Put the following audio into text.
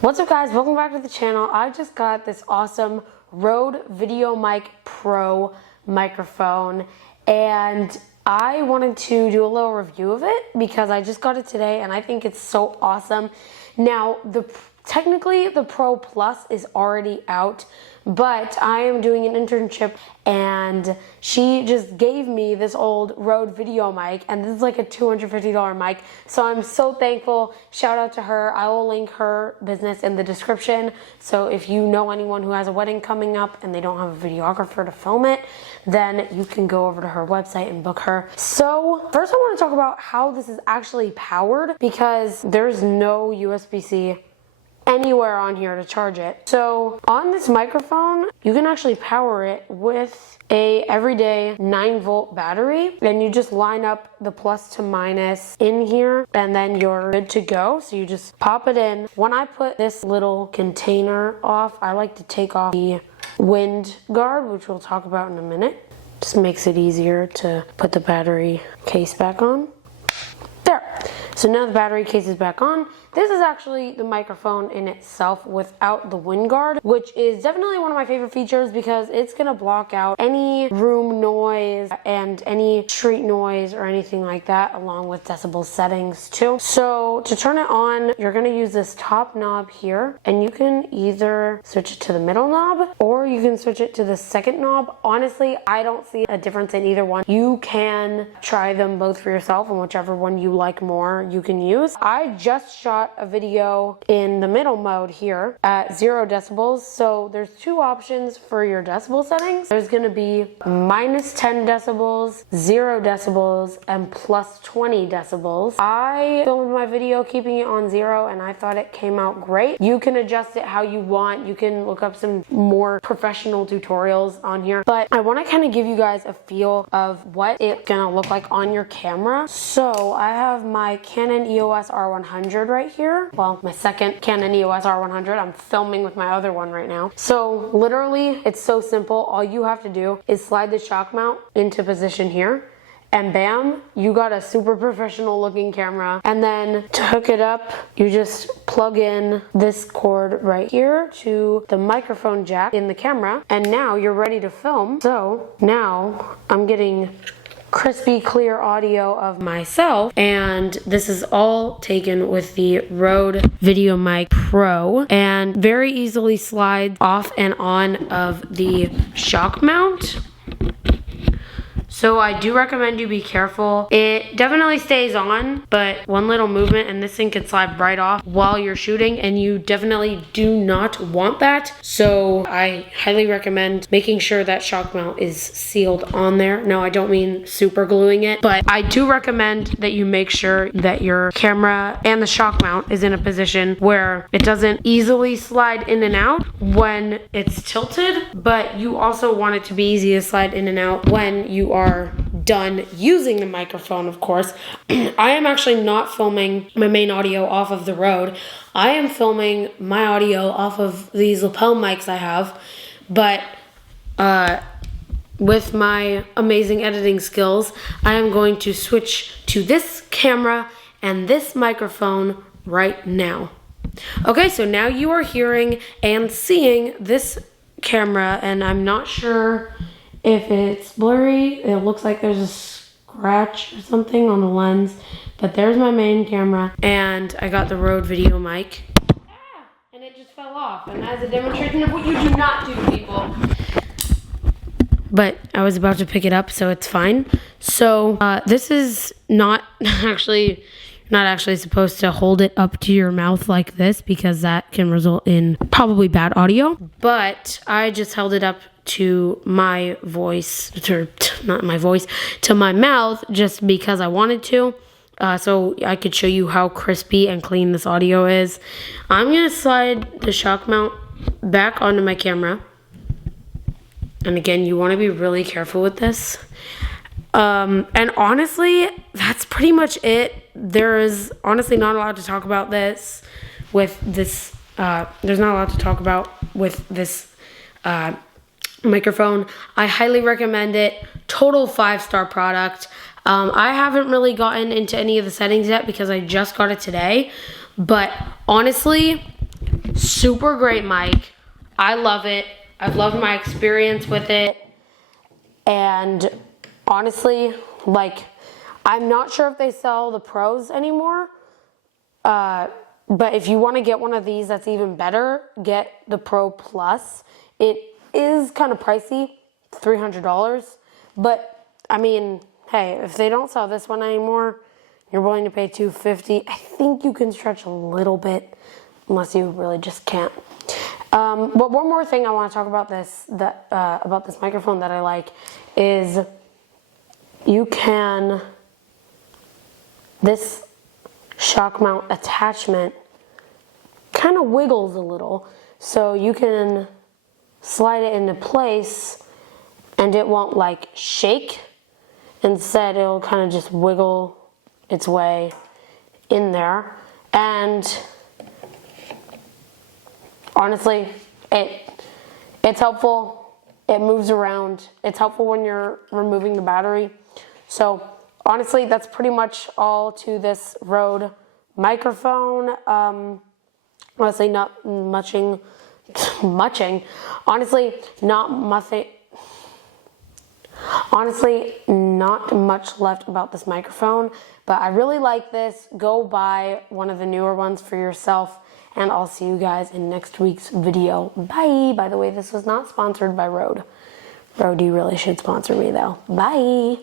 What's up, guys? Welcome back to the channel. I just got this awesome Rode VideoMic Pro microphone and I wanted to do a little review of it because I just got it today and I think it's so awesome. Now, technically the Pro Plus is already out, but I am doing an internship and she just gave me this old Rode VideoMic, and this is like a $250 mic. So I'm so thankful. Shout out to her. I will link her business in the description. So if you know anyone who has a wedding coming up and they don't have a videographer to film it, then you can go over to her website and book her. So first I want to talk about how this is actually powered, because there's no USB-C anywhere on here to charge it. So on this microphone, you can actually power it with a everyday 9-volt battery, and you just line up the plus to minus in here and then you're good to go. So you just pop it in. When I put this little container off, I like to take off the wind guard, which we'll talk about in a minute. Just makes it easier to put the battery case back on. There. So now the battery case is back on. This is actually the microphone in itself without the wind guard, which is definitely one of my favorite features because it's gonna block out any room noise and any street noise or anything like that, along with decibel settings too. So to turn it on, you're gonna use this top knob here, and you can either switch it to the middle knob or you can switch it to the second knob. Honestly, I don't see a difference in either one. You can try them both for yourself, and whichever one you like more, you can use. I just shot a video in the middle mode here at 0 decibels. So there's two options for your decibel settings. There's going to be minus 10 decibels, 0 decibels, and plus 20 decibels. I filmed my video keeping it on 0 and I thought it came out great. You can adjust it how you want. You can look up some more professional tutorials on here, but I want to kind of give you guys a feel of what it's going to look like on your camera. So I have my Canon EOS R100 right here. Well, my second Canon EOS R100. I'm filming with my other one right now. So literally, it's so simple. All you have to do is slide the shock mount into position here, and bam, you got a super professional looking camera. And then to hook it up, you just plug in this cord right here to the microphone jack in the camera, and now you're ready to film. So now I'm getting crispy clear audio of myself, and this is all taken with the Rode VideoMic Pro, and very easily slides off and on of the shock mount. So I do recommend you be careful. It definitely stays on, but one little movement and this thing can slide right off while you're shooting, and you definitely do not want that. So I highly recommend making sure that shock mount is sealed on there. No, I don't mean super gluing it, but I do recommend that you make sure that your camera and the shock mount is in a position where it doesn't easily slide in and out when it's tilted, but you also want it to be easy to slide in and out when you are done using the microphone, of course. I am actually not filming my main audio off of the Rode. I am filming my audio off of these lapel mics I have, but with my amazing editing skills, I am going to switch to this camera and this microphone right now. Okay, so now you are hearing and seeing this camera, and I'm not sure if it's blurry. It looks like there's a scratch or something on the lens, but there's my main camera, and I got the Rode VideoMic. And it just fell off, and that is a demonstration of what you do not do, people. But I was about to pick it up, so it's fine. So this is not actually supposed to hold it up to your mouth like this, because that can result in probably bad audio. But I just held it up to my voice, or not my voice, to my mouth, just because I wanted to, so I could show you how crispy and clean this audio is. I'm gonna slide the shock mount back onto my camera, and again, you want to be really careful with this. And honestly, that's pretty much it. There is honestly not a lot to talk about this with this. There's not a lot to talk about with this microphone. I highly recommend it. Total 5-star product. I haven't really gotten into any of the settings yet because I just got it today. But honestly, super great mic. I love it. I've loved my experience with it. And honestly, like, I'm not sure if they sell the Pros anymore. But if you want to get one of these that's even better, get the Pro Plus. It is kind of pricey, $300. But, I mean, hey, if they don't sell this one anymore, you're willing to pay $250. I think you can stretch a little bit, unless you really just can't. But one more thing I want to talk about about this microphone that I like is this shock mount attachment kind of wiggles a little, so you can slide it into place and it won't like shake. Instead, it'll kind of just wiggle its way in there. And honestly, it's helpful. It moves around. It's helpful when you're removing the battery. So honestly, that's pretty much all to this Rode microphone. Honestly, not muching. Honestly, not much left about this microphone, but I really like this. Go buy one of the newer ones for yourself, and I'll see you guys in next week's video. Bye. By the way, this was not sponsored by Rode. Rode, you really should sponsor me though. Bye.